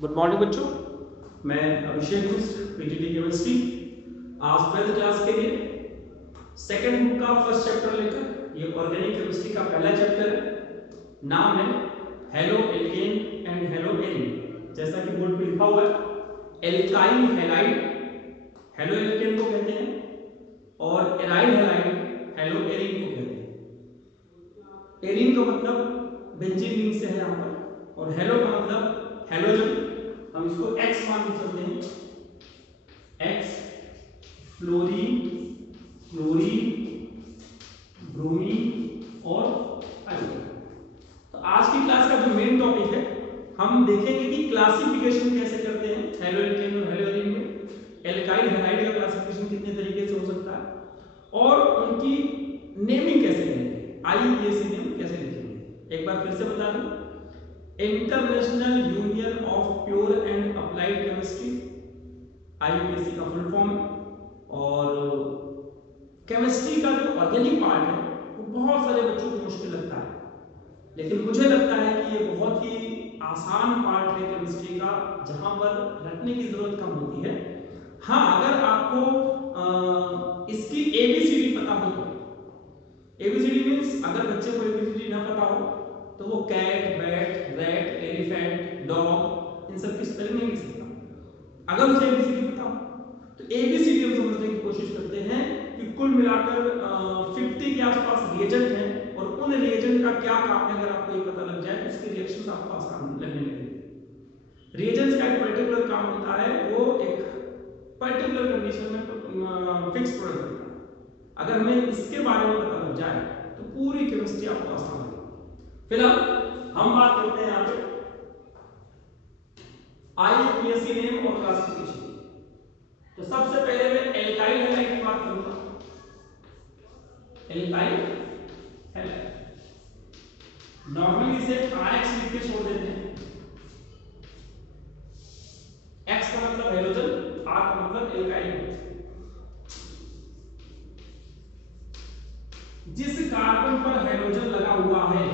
Good morning बच्चों, मैं अभिषेक मिश्र, PGT chemistry. आज 12th क्लास के लिए सेकंड बुक का फर्स्ट चैप्टर लेकर, ये ऑर्गेनिक केमिस्ट्री का पहला चैप्टर है। नाम है halo alkane and hello arene. जैसा कि बोर्ड पे लिखा हुआ है, एल्काइल हैलाइड हेलो एल्केन को कहते हैं और एराइल हैलाइड हेलो एरीन को कहते हैं। एरीन का मतलब बेंजीन रिंग से है यहाँ पर, और हेलो का मतलब हेलोजन। हम इसको X मान के चलते हैं। X फ्लोरीन, ब्रोमीन और आयोडीन। तो आज की क्लास का जो मेन टॉपिक है, हम देखेंगे कि क्लासिफिकेशन कैसे करते हैं हेलो एल्केन और हेलो एरीन में। एल्काइल हैलाइड का क्लासिफिकेशन कितने तरीके से हो सकता है और उनकी नेमिंग कैसे करेंगे, IUPAC नेम कैसे लिखेंगे। एक बार फिर से बता दूं, international union of pure and applied chemistry, IUPAC का फुल फॉर्म है। और केमिस्ट्री का जो ऑर्गेनिक पार्ट है वो बहुत सारे बच्चों को मुश्किल लगता है, लेकिन मुझे लगता है कि ये बहुत ही आसान पार्ट है केमिस्ट्री का, जहां पर रटने की जरूरत कम होती है। हाँ, अगर आपको इसकी ABCD पता हो तो, ABCD मीन्स अगर बच्चे को ABCD ना पता हो तो वो cat, bat, rat, elephant, dog, इन सब की स्पेलिंग नहीं लिख सकता। अगर उसे ABCD पता हो तो ABCD हम समझने की कोशिश करते हैं कि कुल मिलाकर 50 के आसपास रिएजेंट हैं, और उन रिएजेंट का क्या काम है अगर आपको ये पता लग जाए तो उसके रिएक्शंस आपको आसान लगने लगेंगे। रिएजेंट्स का एक पर्टिकुलर काम होता है, वो एक पर्टिकुलर कंडीशन में फिक्स प्रोडक्ट होता है। अगर हमें इसके बारे में पता लग जाए तो पूरी केमिस्ट्री आपको आसान लगेगी। फिलहाल हम बात करते हैं यहाँ पे IUPAC नेम और क्लासिफिकेशन। तो सबसे पहले मैं एल्काइल हैलाइड की बात करूंगा। एल्काइल हैलाइड नॉर्मली इसे RX लिख के छोड़ देते हैं। X का मतलब हेलोजन, R का मतलब एल्काइल। जिस कार्बन पर हेलोजन लगा हुआ है,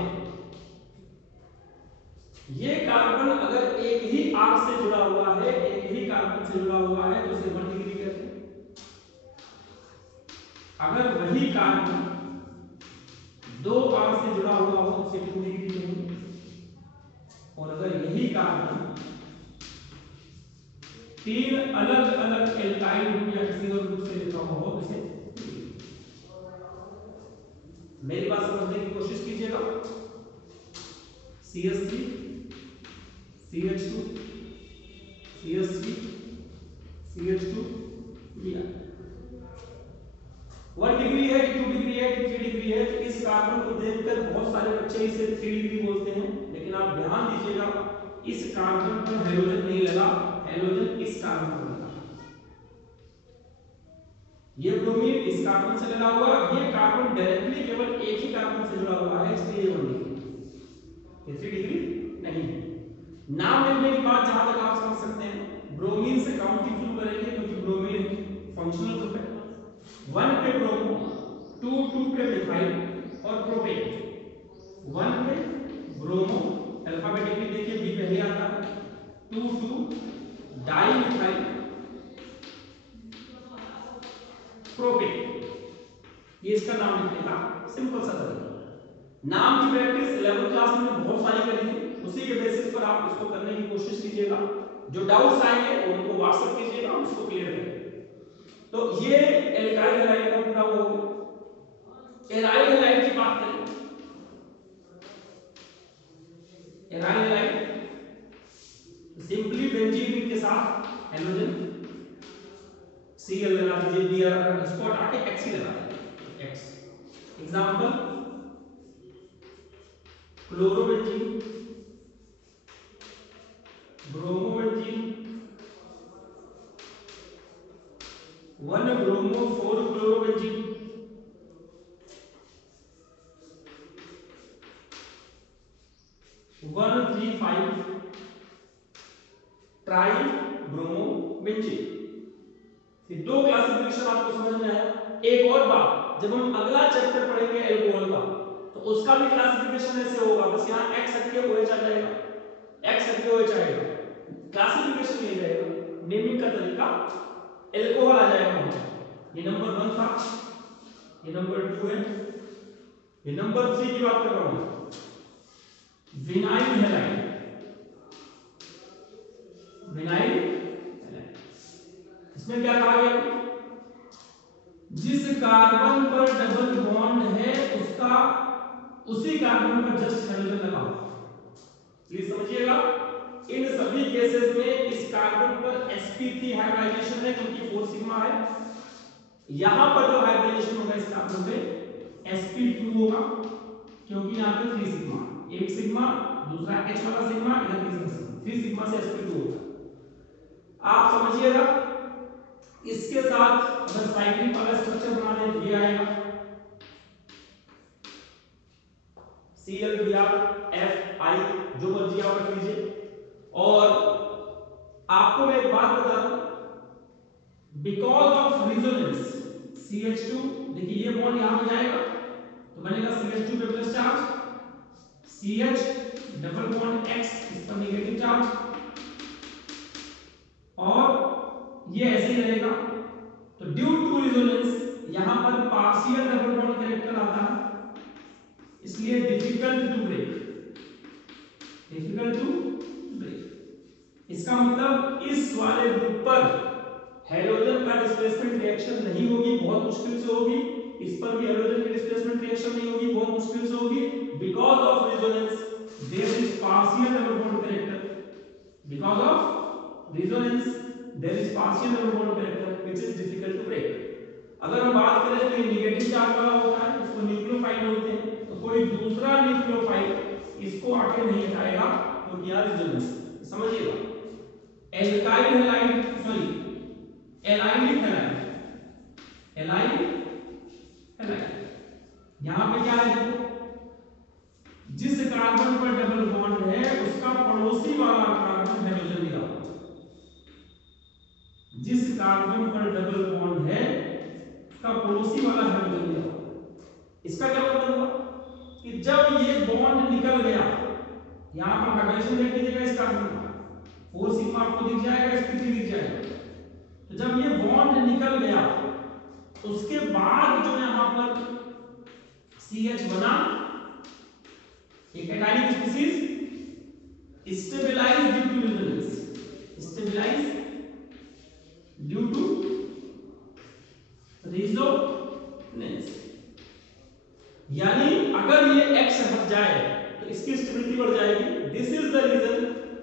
ये कार्बन अगर एक ही R से जुड़ा हुआ है, एक ही कार्बन से जुड़ा हुआ है, तो उसे 1 डिग्री कहते हैं। अगर वही कार्बन 2 R से जुड़ा हुआ हो तो उसे 2 डिग्री कहेंगे, और अगर यही कार्बन 3 अलग अलग एल्काइल ग्रुप या किसी और ग्रुप से जुड़ा हुआ हो तो उसे, मेरी बात समझने की कोशिश कीजिएगा। CH3, CH2, CH3, CH2, Br। 1 degree है कि 2 डिग्री है कि 3 डिग्री है, तो इस कार्बन को देखकर बहुत सारे बच्चे इसे 3 डिग्री बोलते हैं, लेकिन आप ध्यान दीजिएगा इस कार्बन पर हेलोजन नहीं लगा, हेलोजन इस कार्बन पर लगा। ये ब्रोमीन इस कार्बन से लगा हुआ, ये कार्बन डायरेक्टली केवल एक ही कार्बन से जुड़ा हुआ है, इसलिए ये 1 डिग्री, ये 3 डिग्री नहीं है। नाम लिखने की बात जहां तक आप समझ सकते हैं, ब्रोमीन से काउंटिंग शुरू करेंगे क्योंकि ब्रोमीन फंक्शनल ग्रुप है। 1 पे ब्रोमो, 2 पे मिथाइल और प्रोपेन। 1 पे ब्रोमो, अल्फाबेटिकली देखिए बी पहले आता है, 2 डाई मिथाइल प्रोपेन, ये इसका नाम लिखने का सिंपल सा तरीका। नाम की प्रैक्टिस 11th क्लास में बहुत सारी करी थी, उसी के बेसिस पर आप इसको करने की कोशिश कीजिएगा। जो डाउट्स आएंगे उनको व्हाट्सएप कीजिएगा, हम इसको क्लियर करेंगे। तो ये एल्काइल हैलाइड का पूरा हो गया। एराइल हैलाइड की बात करें, aryl halide simply benzene ring के साथ हेलोजन Cl लगा दीजिए, Br इसको हटा के X ही लगा दीजिए, X। Example chlorobenzene, bromobenzene, 1 bromo 4 chlorobenzene, 1 3 5 try bromobenzene. ये 2 क्लासिफिकेशन आपको समझ में आया। एक और बात, जब हम अगला चैप्टर पढ़ेंगे एल्कोहल का, तो उसका भी क्लासिफिकेशन ऐसे होगा, बस यहाँ X हट के OH आ जाएगा, X हट के OH आएगा। नेमिंग का तरीका एल्कोहल आ जाएगा। ये नंबर 1 था, ये नंबर 2 है, ये नंबर 3 की बात कर रहा हूं, विनाइल हैलाइड। विनाइल हैलाइड, इसमें क्या कहा गया, जिस कार्बन पर डबल बॉन्ड है उसका उसी कार्बन पर जस्ट हाइड्रोजन लगाओ। प्लीज समझिएगा, इन सभी केसेस में इस कार्बन पर sp3 हाइब्रिडाइजेशन है क्योंकि 4 सिग्मा है। यहां पर जो हाइब्रिडाइजेशन होगा इस कार्बन पे sp2 होगा क्योंकि यहां पे 3 सिग्मा, एक सिग्मा दूसरा H वाला सिग्मा, इधर तीसरा सिग्मा, 3 सिग्मा से sp2 होगा। आप समझिएगा, इसके साथ अगर साइक्लिक वाला स्ट्रक्चर बना दें ये आएगा Cl Fi, जो मर्जी आप रख लीजिए। और आपको मैं एक बात बता दूं, बिकॉज ऑफ रेजोनेंस CH2, देखिए ये बॉन्ड यहां पे जाएगा तो बनेगा CH2 पे plus charge, CH double bond X इस पर नेगेटिव चार्ज, और ये ऐसे ही रहेगा। तो ड्यू टू रेजोनेंस यहां पर पार्शियल डबल बॉन्ड कैरेक्टर आता है, इसलिए difficult to break, difficult to break. इसका मतलब इस वाले ग्रुप पर हाइड्रोजन का डिस्प्लेसमेंट रिएक्शन नहीं होगी, बहुत मुश्किल से होगी। इस पर भी हाइड्रोजन की डिस्प्लेसमेंट रिएक्शन नहीं होगी, बहुत मुश्किल से होगी, because of resonance there is partial double bond character, because of resonance there is partial double bond character which is difficult to break. अगर हम बात करें तो ये नेगेटिव चार्ज वाला होता है, इसको न्यूक्लियोफाइल बोलते हैं, तो कोई दूसरा न्यूक्लियोफाइल इसको आके नहीं हटाएगा क्योंकि यार रेजोनेंस। समझिएगा, alkyl halide, sorry allylic halide, allyl halide, यहां पे क्या है देखो, जिस कार्बन पर डबल बॉन्ड है उसका पड़ोसी वाला कार्बन हाइड्रोजन लिया हुआ, जिस कार्बन पर डबल बॉन्ड है उसका पड़ोसी वाला हाइड्रोजन लिया हुआ। इसका क्या मतलब हुआ कि जब ये बॉन्ड निकल गया, यहां पर हाइड्रोजन देख लीजिएगा इस कार्बन का, 4 सिग्मा आपको दिख जाएगा, sp3 दिख जाएगा। तो जब ये बॉन्ड निकल गया उसके बाद जो यहां पर CH बना, एक allylic species stabilise due to resonance, stabilise due to resonance, यानी अगर ये X हट जाए तो इसकी स्टेबिलिटी बढ़ जाएगी। दिस इज द रीजन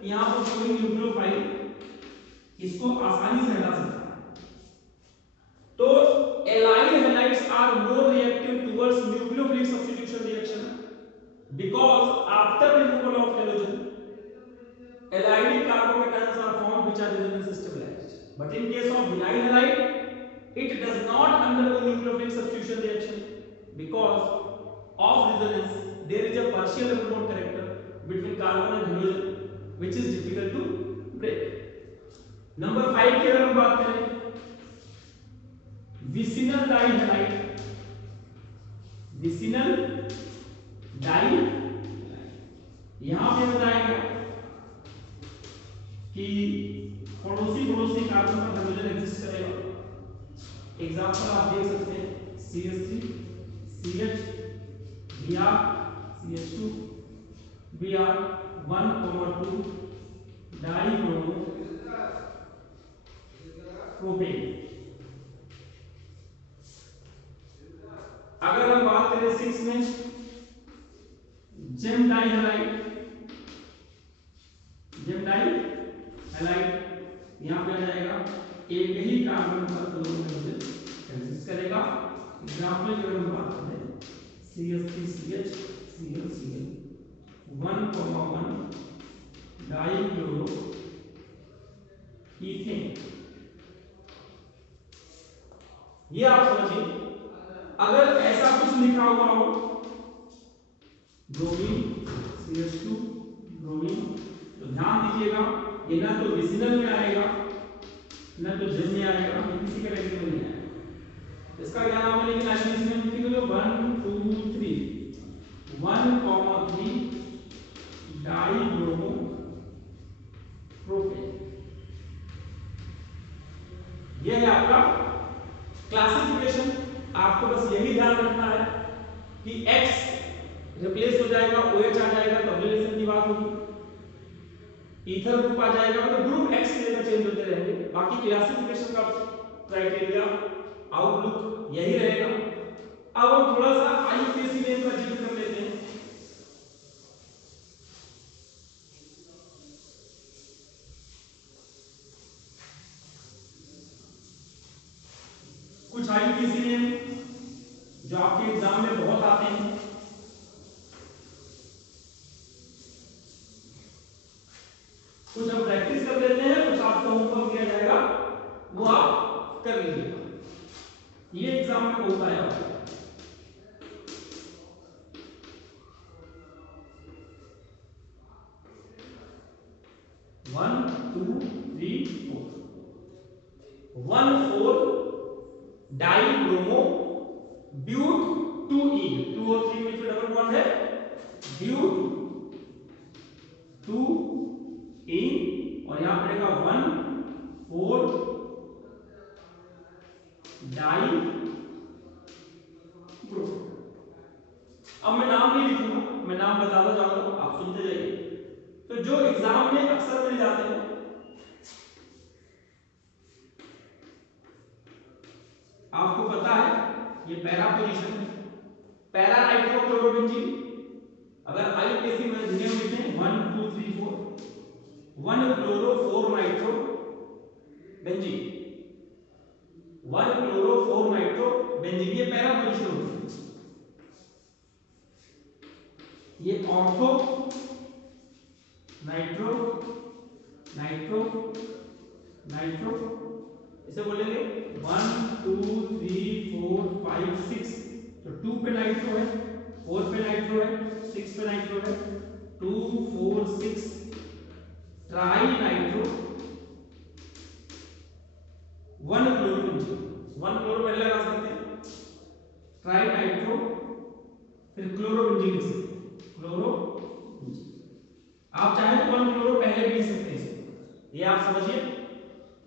यहां पर कोई न्यूक्लियोफाइल इसको आसानी से हटा सकता है। तो allyl halides are more reactive towards nucleophilic substitution reaction because after removal of halogen allylic carbocations are formed which are resonance stabilized, but in case of vinyl halide it does not undergo nucleophilic substitution reaction because of resonance there is a partial double bond character between carbon and halogen which is difficult to break. Number 5 की अगर हम बात करें, vicinal डाइहैलाइड, vicinal डाइहैलाइड, यहां पे बताया गया कि पड़ोसी कार्बन पर हाइड्रोजन एक्सिस्ट करेगा। एग्जांपल आप देख सकते हैं CH3 CH Br CH2 Br 1,2 dibromo propane. अगर हम बात करें 6 में जेम डाइहैलाइड, जेम डाइहैलाइड यहां पे आ जाएगा, एक ही कार्बन पर दो हाइड्रोजन एक्सिस्ट करेगा। एग्जांपल की अगर हम बात करें CH3CH ClCl 1,1 डाइक्लोरो ईथेन। ये आप समझिए, अगर ऐसा कुछ लिखा हुआ हो ब्रोमीन CH2 ब्रोमीन, तो ध्यान दीजिएगा ये ना तो विसिनल में आएगा ना तो जेम में आएगा, किसी कैटेगरी में नहीं आएगा। इसका क्या नाम है, लेकिन ऐसे इसमें लिख दो 1 2 3 1,3 डाइब्रोमो प्रोपेन। ये है आपका क्लासिफिकेशन। आपको बस यही ध्यान रखना है कि X रिप्लेस हो जाएगा, OH आ जाएगा तो रिलेशन की बात होगी, ईथर ग्रुप आ जाएगा तो ग्रुप X की जगह चेंज होते रहेंगे। बाकी क्लासिफिकेशन का क्राइटेरिया आउटलुक यही रहेगा। अब हम थोड़ा सा IUPAC नेम का जिक्र कर लेते हैं। कुछ IUPAC नेम जो आपके एग्जाम में बहुत आते हैं। कुछ हम प्रैक्टिस कर लेते हैं, कुछ आपको होमवर्क दिया जाएगा वो आप कर लीजिएगा। ये एग्जाम में बहुत आया होगा। 1 2 3 4 1,4 डाइब्रोमो ब्यूट 2E, 2 और 3 में डबल बॉन्ड है, ब्यूट 2E और यहां पड़ेगा 1,4 डाइब्रो। अब मैं नाम नहीं लिखूंगा, मैं नाम बताता जाऊंगा, आप सुनते जाइए। तो जो एग्जाम में अक्सर मिल जाते हैं, आपको पता है ये पैरा पोजीशन है, पैरा नाइट्रोक्लोरोबेंजीन। अगर IUPAC में दुनिया में लिखें 1 2 3 4 1 chloro 4 nitro benzene, 1 chloro 4 nitro benzene, ये पैरा पोजीशन होती है। ये ऑर्थो नाइट्रो नाइट्रो नाइट्रो, इसे बोलेंगे 1 2 3 4 5 6। तो 2 पे नाइट्रो है, 4 पे नाइट्रो है, 6 पे नाइट्रो है, 2 4 6 ट्राई नाइट्रो 1 क्लोरो, 1 क्लोरो पहले लगा सकते हैं, ट्राई नाइट्रो, फिर क्लोरोबेंजीन से क्लोरो। आप चाहे तो 1 क्लोरो पहले भी लिख सकते हैं, ये आप समझिए।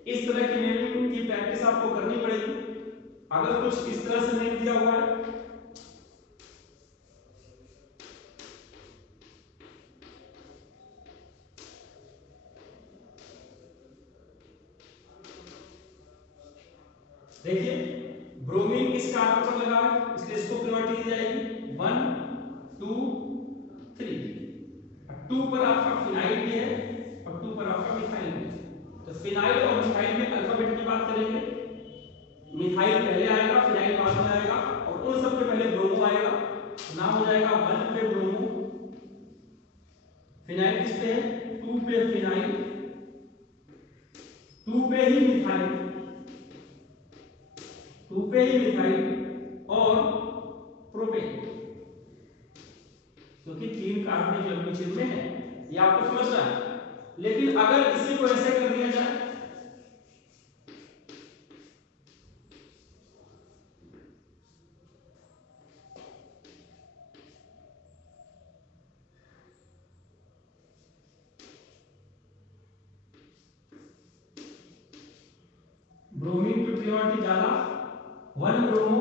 इस तरह की नेमिंग की प्रैक्टिस आपको करनी पड़ेगी। अगर कुछ इस तरह से नेम दिया हुआ है, देखिए ब्रोमीन इस कार्बन पर लगा है, इसलिए इसको प्रायोरिटी दी जाएगी 1 2 3। 2 पर आपका फिनाइल भी है और 2 पर आपका मिथाइल भी है। तो फिनाइल और मिथाइल में अल्फाबेट की बात करेंगे, मिथाइल पहले आएगा, फिनाइल बाद में आएगा और उन सबसे पहले ब्रोमो आएगा। नाम हो जाएगा 1 पे ब्रोमो, फिनाइल किस पे है 2 पे फिनाइल, 2 पे ही मिथाइल, 2 पे ही मिथाइल और प्रोपेन, क्योंकि 3 कार्बनिक लंबी चेन में है, ये आपको समझना है। लेकिन अगर इसी को ऐसे कर दिया जाए, ब्रोमीन की प्रायोरिटी ज्यादा, 1 ब्रोमो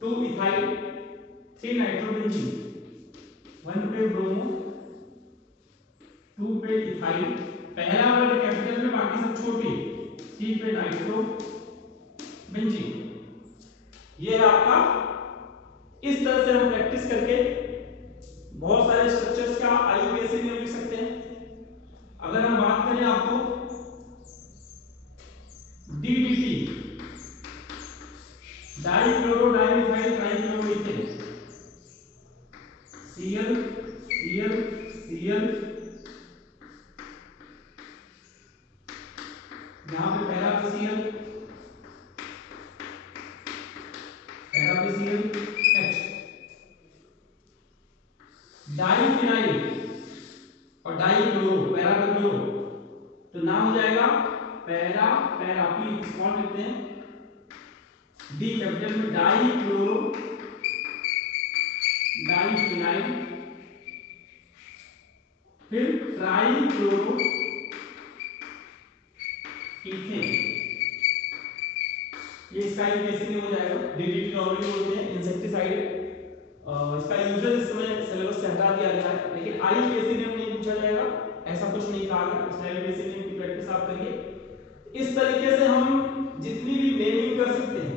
2 इथाइल 3 नाइट्रोबेंजीन, 1 पे ब्रोमो 2 पे इथाइल, पहला वर्ड कैपिटल में बाकी सब छोटी, 3 पे नाइट्रो बेंजीन। ये है आपका। इस तरह से हम प्रैक्टिस करके बहुत सारे स्ट्रक्चर्स का IUPAC में लिख सकते हैं। अगर हम बात करें आपको DDT dichloro dimethyl trichloroethane, Cl Cl Cl, यहां पे पहला पे Cl, पहला पे Cl H, डाइफिनाइल और डाइक्लोरो पैरा पे क्लोरो, तो नाम हो जाएगा पैरा पैरा पी स्मॉल लिखते हैं, डी कैपिटल में डाइक्लोरो डाइफिनाइल, फिर ट्राइक्लोरो इथेन, ये इसका यूपीएससी में हो जाएगा। डीडीटी नॉर्मली बोलते हैं इंसेक्टिसाइड, इसका यूजेस इस समय सिलेबस से हटा दिया गया है, लेकिन आईयूपीएससी नेम नहीं पूछा जाएगा, ऐसा कुछ नहीं कहा गया, इसलिए आईयूपीएससी नेम की प्रैक्टिस आप करिए। इस तरीके से हम जितनी भी नेमिंग कर सकते हैं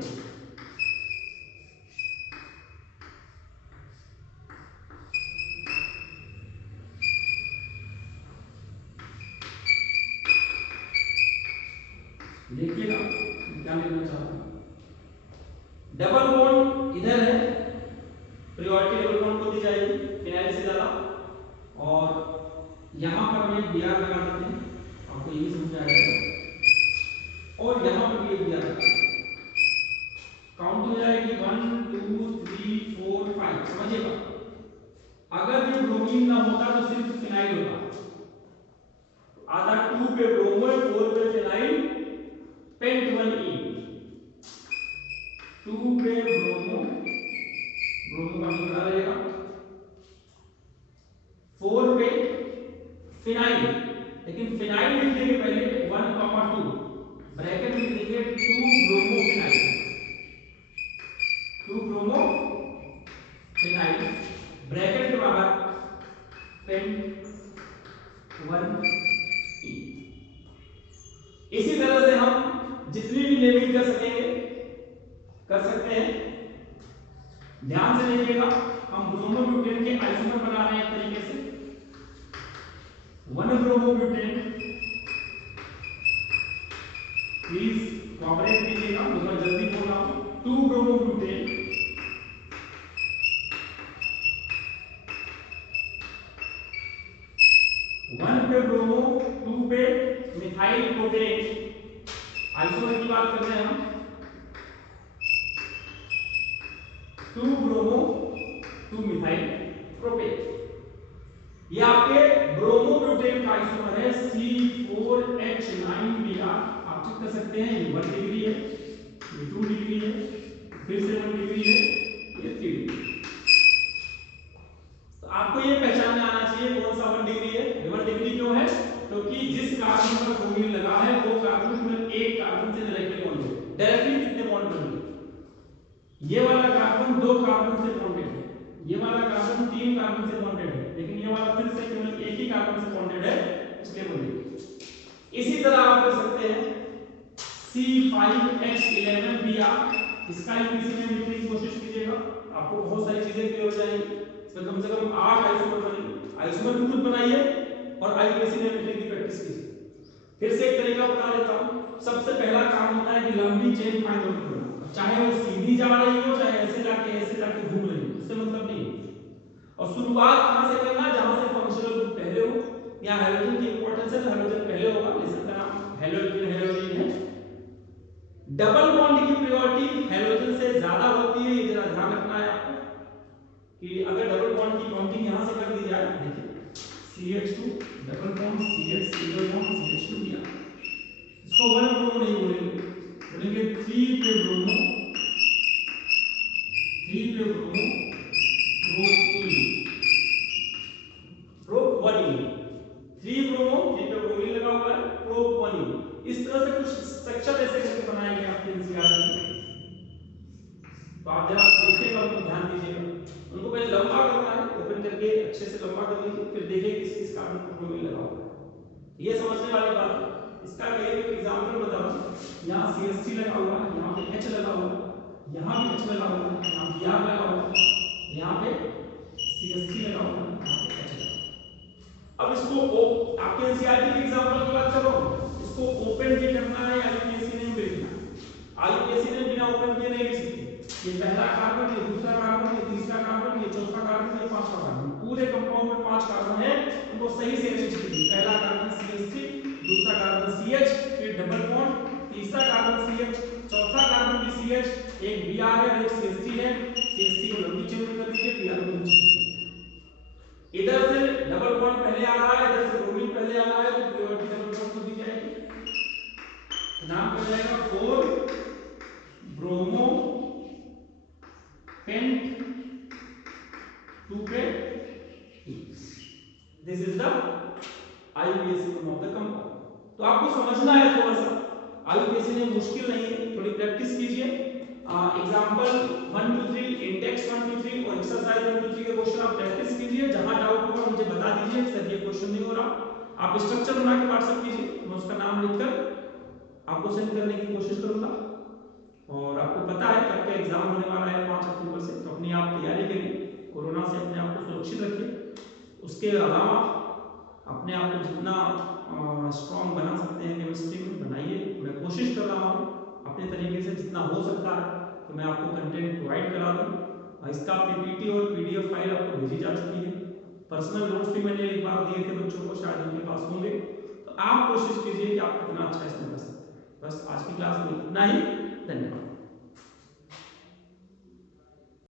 देखिएगा क्या लिखना चाहता हूं। डबल बॉन्ड इधर है, प्रायोरिटी डबल बॉन्ड को दी जाएगी फिनाइल से ज्यादा, और यहां पर हम एक बीआर लगा देते हैं, आपको यही समझ आ जाएगा, और यहां पर भी एक बीआर लगा काउंट हो जाएगी 1 2 3 4 5। समझिएगा, अगर ये ब्रोमीन ना होता तो सिर्फ फिनाइल होता, आधा 2 पे ब्रोमो 4 पे फिनाइल पेंट 1E, 2 पे ब्रोमो का बना रहेगा, 4 पे फिनाइल, लेकिन फिनाइल लिखने के पहले 1, 2 ब्रैकेट में लिखिए 2 bromo phenyl, 2 bromo phenyl bracket के बाहर पेंट 1E। इसी तरह से हम जितनी भी नेमिंग कर सकेंगे कर सकते हैं। ध्यान से देखिएगा, हम ब्रोमोब्यूटेन के आइसोमर बना रहे हैं एक तरीके से, 1 ब्रोमोब्यूटेन, प्लीज कोऑपरेट कीजिएगा, मैं जल्दी बोल रहा हूं, 2 ब्रोमोब्यूटेन, 1 पे ब्रोमो, 2 पे मिथाइल प्रोपेन, आइसोमर की बात कर रहे हैं हम, 2 ब्रोमो 2 मिथाइल प्रोपेन। ये आपके ब्रोमोब्यूटेन का आइसोमर है C4H9Br, आप चेक कर सकते हैं, ये 1 डिग्री है, ये 2 डिग्री है, फिर से 1 डिग्री है, ये 3 डिग्री। तो आपको ये पहचान में आना चाहिए कौन सा 1 डिग्री है। 1 डिग्री क्यों है? क्योंकि जिस कार्बन पर ब्रोमीन लगा है वो कार्बन में एक कार्बन से डायरेक्टली बॉन्ड है। डायरेक्टली कितने बॉन्ड बनेंगे? ये वाला कार्बन 2 कार्बन से बॉन्डेड है, ये वाला कार्बन 3 कार्बन से बॉन्डेड है, लेकिन ये वाला फिर से केवल एक ही कार्बन से बॉन्डेड है, इसलिए बॉन्डेड। इसी तरह आप कर सकते हैं C5H11Br, इसका यूपीएससी में लिखने की कोशिश कीजिएगा, आपको बहुत सारी चीजें क्लियर हो जाएंगी। इसमें कम से कम 8 आइसोमर बनेंगे, आइसोमर भी खुद बनाइए और आईयूपीएससी में लिखने की प्रैक्टिस कीजिए। फिर से एक तरीका बता देता हूं, सबसे पहला काम होता है कि लंबी चेन फाइंड आउट करना, चाहे वो सीधी जा रही हो चाहे ऐसे जाके घूम रही हो, उससे मतलब नहीं। और शुरुआत कहां से करना? जहां से फंक्शनल ग्रुप पहले हो, या हैलोजन की इंपॉर्टेंस है तो हैलोजन पहले होगा, जैसे का नाम हैलोजन है। डबल बॉन्ड की प्रायोरिटी हैलोजन से ज्यादा होती है, ये जरा ध्यान रखना है आपको कि अगर डबल बॉन्ड की काउंटिंग यहां से कर दी जाए, देखिए CH2 double bond CH single bond CH2 दिया, इसको 1 ब्रोमो नहीं बोलेंगे, बोलेंगे 3 पे ब्रोमो, 3 पे ब्रोमो प्रोप 1E, 3 ब्रोमो, 3 पे ब्रोमीन लगा हुआ है, प्रोप 1E। इस तरह से कुछ स्ट्रक्चर ऐसे करके बनाएंगे आपके एनसीईआरटी में, तो आप जरा देखिएगा, उनको ध्यान दीजिएगा। उनको पहले लंबा करना है, ओपन करके अच्छे से लंबा कर लीजिए, फिर देखिए किस किस कार्बन पर ब्रोमीन लगा हुआ है। ये समझने वाली बात है। इसका एक एग्जांपल बताऊं, यहाँ CH3 लगा हुआ है, यहाँ पे H लगा हुआ है, यहाँ भी H लगा हुआ है, यहाँ Br लगा हुआ है, यहाँ पे CH3 लगा हुआ है, यहाँ पे H लगा हुआ है। अब इसको आपके एनसीईआरटी के एग्जांपल की बात कर रहा हूं, इसको ओपन भी करना है, आईयूपीएससी ने भी लिखना है। आईयूपीएससी ने बिना ओपन किए नहीं लिख सकती। ये पहला कार्बन, ये दूसरा कार्बन, ये तीसरा कार्बन, ये चौथा कार्बन, ये पांचवा कार्बन, पूरे कंपाउंड में 5 कार्बन है, उनको सही से अरेंज कीजिए। पहला कार्बन CH3, दूसरा कार्बन CH, फिर डबल बॉन्ड, तीसरा कार्बन CH, चौथा कार्बन भी CH, एक Br है, एक CH3 है, CH3 को लंबी चेन में कर दीजिए, Br को नीचे कर दीजिए। इधर से डबल बॉन्ड पहले आ रहा है, इधर से ब्रोमीन पहले आ रहा है, तो प्रायोरिटी डबल बॉन्ड को दी जाएगी, नाम कर जाएगा 4 ब्रोमो पेंट 2 पे। This is the IUPAC name of the compound. तो आपको समझना है थोड़ा सा आईयूपीएससी ने मुश्किल नहीं है, थोड़ी प्रैक्टिस कीजिए। एग्जांपल 1 2 3, इंडेक्स 1 2 3 और एक्सरसाइज 1 2 3 के क्वेश्चन आप प्रैक्टिस कीजिए। जहां डाउट होगा मुझे बता दीजिए सर ये क्वेश्चन नहीं हो रहा। आप स्ट्रक्चर बना के व्हाट्सएप कीजिए, मैं उसका नाम लिखकर आपको सेंड करने की कोशिश करूंगा। और आपको पता है कि आपका एग्जाम होने वाला है 5 अक्टूबर से, तो अपनी आप तैयारी करिए, कोरोना से अपने आप को सुरक्षित रखिए। उसके अलावा अपने आप को जितना स्ट्रॉन्ग बना सकते हैं केमिस्ट्री में बनाइए। मैं कोशिश कर रहा हूँ अपने तरीके से जितना हो सकता है कि मैं आपको कंटेंट प्रोवाइड करा दूँ। इसका पीपीटी और पीडीएफ फाइल आपको भेजी जा चुकी है। पर्सनल नोट्स भी मैंने एक बार दिए थे बच्चों को, शायद उनके पास होंगे, तो आप कोशिश कीजिए कि आप कितना अच्छा इसमें कर सकते हैं। बस आज की क्लास में इतना ही, धन्यवाद।